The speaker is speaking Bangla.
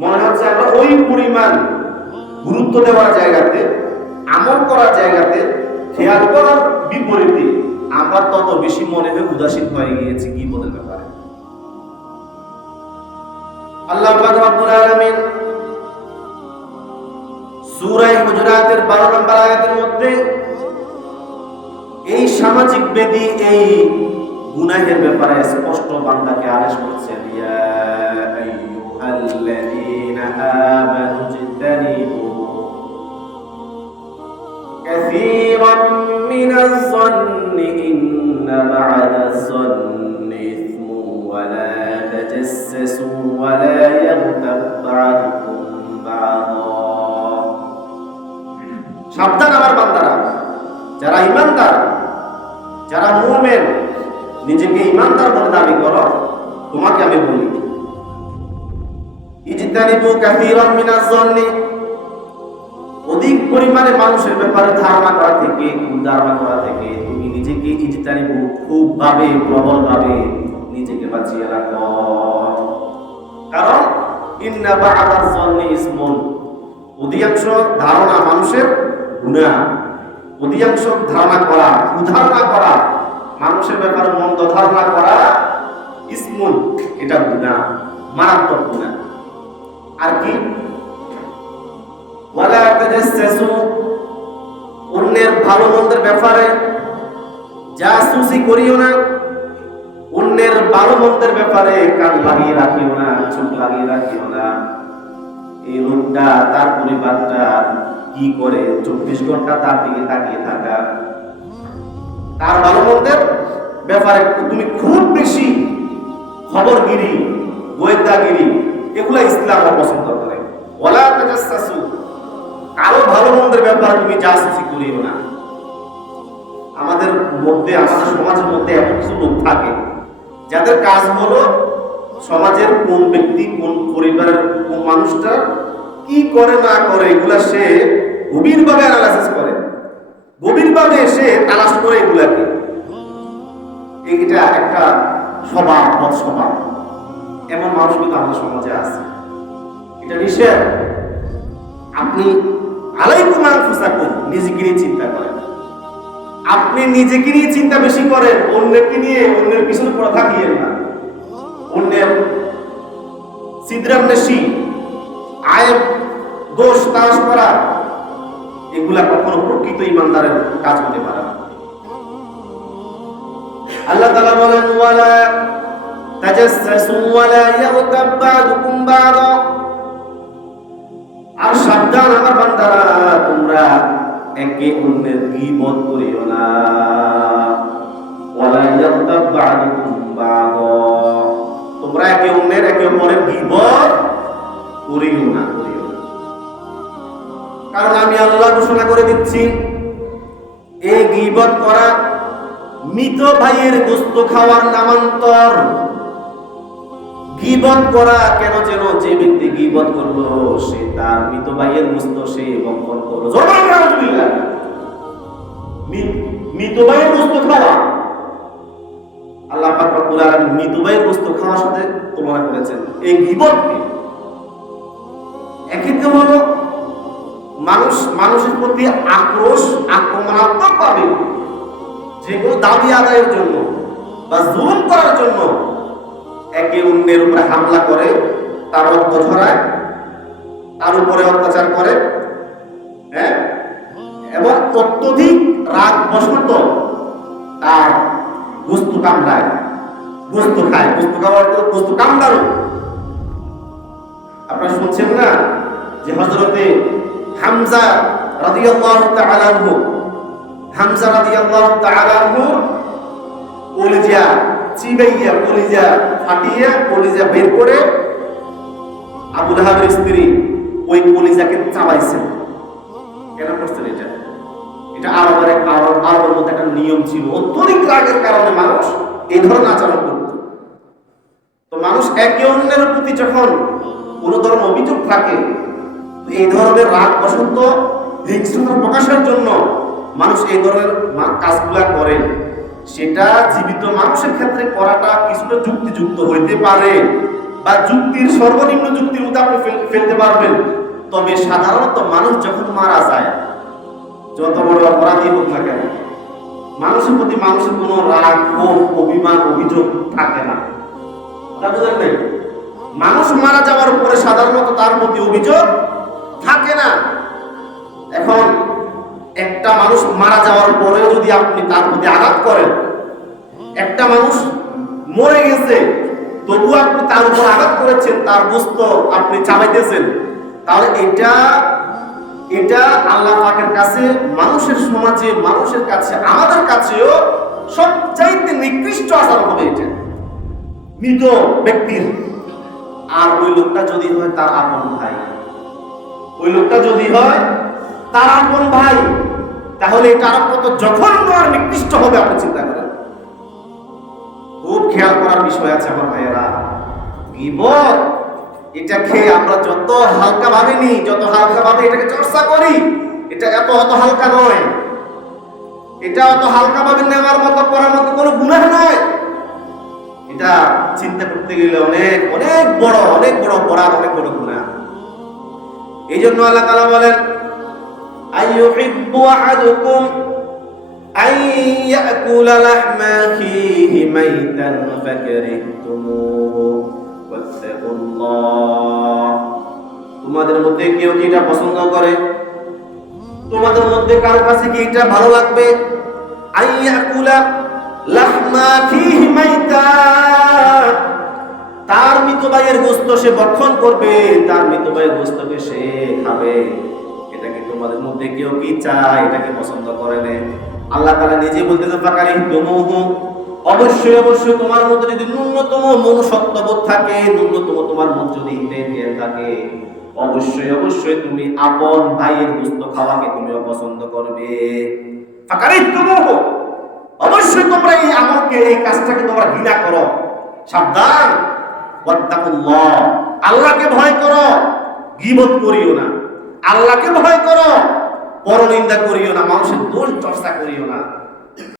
মনে হচ্ছে আমরা ওই পরিমাণ গুরুত্ব দেওয়ার জায়গাতে, আমল করার জায়গাতে, খেয়াল করার বিপরীতে আমরা তত বেশি মনে হয় উদাসীন হয়ে গিয়েছি গীবতের ব্যাপারে। আল্লাহ পাক রব্বুল আলামিন সূরা হুজুরাতের 12 নম্বর আয়াতের মধ্যে এই সামাজিক বেদি, এই গুনাহের ব্যাপারে স্পষ্ট বান্দাকে আদেশ করছেন, ইয়া আইয়ুহাল্লাযীনা আমানু ইজতানিবু কাসীরাম মিনাজ-যন্নি ইন্না বা'দাজ-যন্নি ইসমুন ওয়া লা তাজাসসু ওয়া লা ইয়াগতাব বা'দুকুম বা'দা। সাবধান আমার বান্দারা, যারা ঈমানদার, যারা মুমিন, নিজেকে ঈমানদার বলে দাবি করো, তোমাকে আমি বলি, ইজতানিবু কাসীরাম মিনাজ-যন্নি, অধিক পরিমাণে মানুষের ব্যাপারে ধারণা করা থেকে, ধারণা করা থেকে তুমি নিজেকে ইজতানিবু, খুব ভাবে, প্রবল ভাবে নিজেকে বাঁচিয়ে রাখো। কারণ ইন্না বা'দাজ-যন্নি ইসমুন, অধিকাংশ ধারণা মানুষের গুনাহ, অধিকাংশ ধারণা করা, উদাহরণ করা, মানুষের ব্যাপারে মন্দ ধারণা করা, ইসমুন, এটা গুনাহ, মারাত্মক গুনাহ। আর কি, ওয়ালা তাজাসসু, অন্যের ভালো মন্দের ব্যাপারে জাসুসি করিও না, অন্যের ভালো মন্দের ব্যাপারে কান লাগিয়ে রাখিও না, চোখ লাগিয়ে রাখিও না। এই লোকটা, তার পরিবারটা কি করে 24 ঘন্টা তার দিকে তাকিয়ে থাকা, তার ভালো মন্দের ব্যাপারে তুমি খুব বেশি খবরগিরি, গোয়েন্দাগিরি, এগুলা ইসলাম অপছন্দ করে। ওয়ালা তাজাসসু, কারো ভালো মন্দের ব্যাপারে তুমি জাসুসি করিও না। আমাদের মধ্যে, আমাদের সমাজের মধ্যে এমন কিছু লোক থাকে যাদের কাজ হলো সমাজের কোন ব্যক্তি, কোন পরিবারের কোন মানুষটা কি করে না করে এগুলা সে গভীরভাবে অ্যানালাইসিস করে, গভীরভাবে সে তালাশ করে এগুলাকে। এটা একটা স্বভাব, বদ স্বভাব, এমন মানুষ কিন্তু আমাদের সমাজে আছে। এটা নিষেধ। আপনি আলাইকুম আনফুসাকুম, নিজেকে নিয়ে চিন্তা করেন। আপনি নিজেকে নিয়ে চিন্তা বেশি করেন, অন্যকে নিয়ে, অন্যের পিছনে পড়ে থাকিয়েন না। অন্যের সিদ্রামনেশি, আয়েব, দোষ তালাশ করা, এগুলা কখনো প্রকৃত ঈমানদারের কাজ হতে পারে না। আল্লাহ তাআলা বলেন, ওয়ালা তাজাসসু ওয়ালা ইয়াগতাব বা'দুকুম বা'দা, আর সাবধান আমার বান্দারা, তোমরা একে অন্যের গীবত করিও না। ওয়ালা ইয়াগতাব বা'দুকুম বা'দা, তোমরা একে অপরের গীবত করিও না, করিও না। কারণ আমি আল্লাহ ঘোষণা করে দিচ্ছি, এই গীবত করা মৃত ভাইয়ের গোশত খাওয়ার নামান্তর। গীবত করা কেন, যেন যে ব্যক্তি গীবত করলো সে তার মৃত ভাইয়ের গোশত সে ভক্ষণ করলো। মৃত ভাইয়ের গোশত খাওয়া, আল্লাহ পাক রব্বুল আলামিন মৃত ভাইয়ের গোশত খাওয়ার সাথে তুলনা করেছেন এই গীবতকে। এক্ষেত্রে হলো মানুষের প্রতি আক্রোশ, আক্রমণাত্মক ভাবে যেগুলো দাবি আদায়ের জন্য বা জুলুম করার জন্য একে অন্যের উপরে হামলা করে, তার রক্ত ঝরায়, তার উপরে অত্যাচার করে, হ্যাঁ, এবং অত্যধিক রাগ বশত তার গোশত কামড়ায়, গোশত খায়, গোশত খাওয়ার তো গোশত কামড়ানো। আপনারা শুনছেন না যে হযরতে হামজা রাদিয়াল্লাহু তাআলা আনহু, হামজা রাদিয়াল্লাহু তাআলা আনহু কলিজা চিবাইয়া, কলিজা ফাটিয়ে, কলিজা বের করে আবু লাহাবের স্ত্রী ওই কলিজাকে চাবাইছেন। কেন করছেন এটা? এটা আরবের মধ্যে একটা নিয়ম ছিল। অত্যধিক রাগের কারণে মানুষ এই ধরনের আচরণ করত। তো মানুষ একে অন্যের প্রতি যখন কোন ধরনের অভিযোগ থাকে, এই ধরনের রাগ বসন্ত হিংস্রতা প্রকাশের জন্য মানুষ এই ধরনের কাজগুলা করে। সেটা জীবিত মানুষের ক্ষেত্রে করাটা কিছুটা যুক্তিযুক্ত হইতে পারে, বা যুক্তির সর্বনিম্ন যুক্তির মধ্যে আপনি ফেলতে পারবেন। তবে সাধারণত মানুষ যখন মারা যায়, যত বড় অপরাধী হোক না কেন, মানুষের প্রতি মানুষের কোনো রাগ, ক্ষোভ, অভিমান, অভিযোগ থাকে না। তা বুঝলেন নাই? মানুষ মারা যাওয়ার পরে সাধারণত তার প্রতি অভিযোগ থাকে না। এখন একটা মানুষ মারা যাওয়ার পরেও যদি আপনি তার প্রতি আঘাত করেন, একটা মানুষ মরে গেছে তবু আপনি তার উপর আঘাত করেছেন, তার গোশত আপনি চাবাইতেছেন, তাহলে এটা আল্লাহ পাকের কাছে, মানুষের সমাজে, মানুষের কাছে, আমাদের কাছেও সবচাইতে নিকৃষ্ট আচরণ হবে এটা মৃত ব্যক্তির। আর ওই লোকটা যদি হয় তার আপন ভাই, ওই লোকটা যদি হয় তার আপন ভাই, তাহলে এটা আরো কত জঘন্য আর নিকৃষ্ট হবে আপনি চিন্তা করেন। খুব খেয়াল করার বিষয় আছে আমার ভাইয়েরা। গীবত এটা খেয়ে আমরা যত হালকা ভাবে নিই, যত হালকা ভাবে এটাকে চর্চা করি, এটা অত হালকা নয়। এটা অত হালকা ভাবে নেওয়ার মতো, করার মতো কোনো গুনাহ নয়। এটা চিন্তা করতে গেলে অনেক অনেক বড় অপরাধ, অনেক বড় গুনাহ। এই জন্য আল্লাহ তাআলা বলেন, আইয়ুহিব্বু আহাদুকুম আন ইয়াকুলা লাহমা আখিহি মাইতান ফাকারিহতুমুহু ওয়াত্তাকুল্লাহ। তোমাদের মধ্যে কেউ কি এটা পছন্দ করে? তোমাদের মধ্যে কারো কাছে কি এটা ভালো লাগবে? আন ইয়াকুলা লাহমা আখিহি মাইতান, তার মৃত ভাইয়ের গোশত সে ভক্ষণ করবে, তার মৃত ভাইয়ের গোশতকে সে খাবে। এটা কি তোমাদের মধ্যে কেউ কি চায়? এটাকে পছন্দ করে না? আল্লাহ তাআলা নিজে বলতেছেন, ফাকারিহতুমুহু, অবশ্যই তোমার মধ্যে যদি ন্যূনতম মনুষ্যত্ববোধ থাকে, ন্যূনতম তোমার মধ্যে যদি জ্ঞান থাকে, অবশ্যই তুমি আপন ভাইয়ের গোশত খাওয়াকে তুমি অপছন্দ করবে। ফাকারিহতুমুহু, অবশ্যই তোমরা এই আমলকে, এই কাজটাকে তোমরা ঘৃণা করো। সাবধান, ওয়াত্তাকুল্লাহ, আল্লাহকে ভয় করো, গীবত করিও না। আল্লাহকে ভয় করো, পরনিন্দা করিও না, মানুষের দোষ চর্চা করিও না।